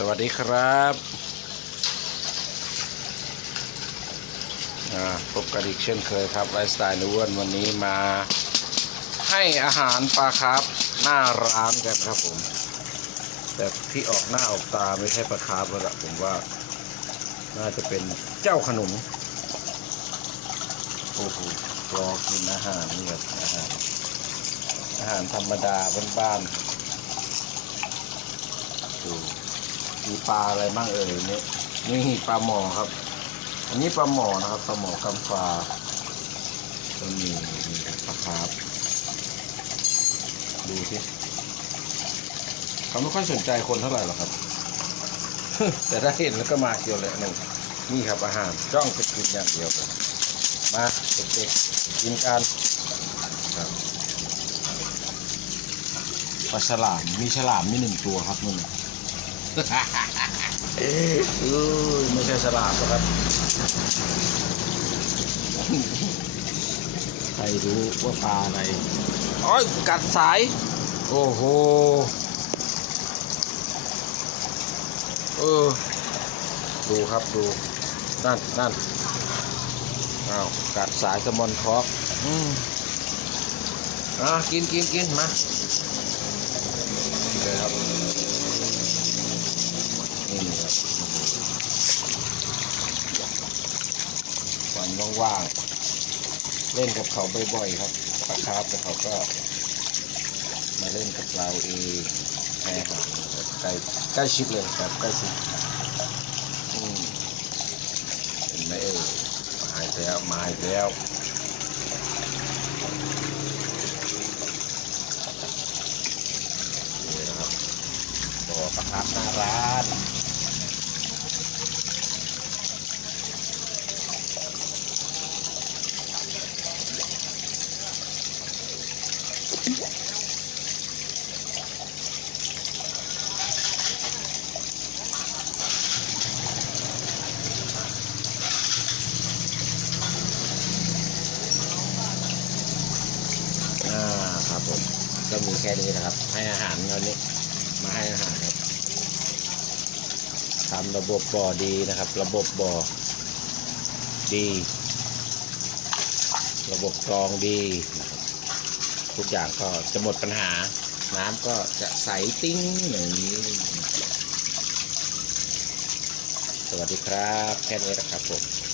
สวัสดีครับพบกันอีกเช่นเคยครับไลฟ์สไตล์นวลวันนี้มาให้อาหารปลาครับหน้าร้านกันครับผม แต่ที่ออกหน้าออกตาไม่ใช่ปลาคร์ฟแล้วละผมว่า น่าจะเป็นเจ้าขนุนโอ้โหรอกินอาหารนี่ครับอาหารอาหารธรรมดาบ้านๆดู มีปลาอะไรบ้างเอ่ยนี่นี่ปลาหมอครับ อันนี้ปลาหมอนะครับปลาหมอกำปลาตัวนี้นี่ปลาคาร์ฟดูสิเขาไม่ค่อยสนใจคนเท่าไหร่หรอกครับ แต่ถ้าเห็นแล้วก็มาเกี่ยวเลยนี่นี่ครับอาหารจ้องจะกินอย่างเดียวเลยมาเด็กๆกินกันครับปลาฉลามมีฉลามมีหนึ่งตัวครับนู่น ไม่ใช่ฉลามหรอกครับใครรู้ว่าปลาอะไรโอ้ยกัดสาย โอ้โห เออ ดูครับดู นั่นนั่นอ้าวกัดสายสมอนคอกอืมอะกินกินกินมาเลยครับ นี่ครับ ว่างๆ เล่นกับเขาบ่อยๆครับปลาคาร์ฟแต่เขาก็ มาเล่นกับเราเองให้อาหารแบใกล้ใกล้ชิดเลยครับใกล้ชิดอืมเห็นไหมเออมาอีกแล้วมาอีกแล้วนี่นะครับตัวปลาคาร์ฟหน้าร้าน อ่าครับผม ก็มีแค่นี้นะครับ ให้อาหารวันนี้ มาให้อาหารครับทำระบบบ่อดีนะครับ ระบบบ่อดี ระบบกรองดีนะครับทุกอย่างก็จะหมดปัญหา น้ำก็จะใสติ้งอย่างนี้ สวัสดีครับ แค่นี้นะครับผม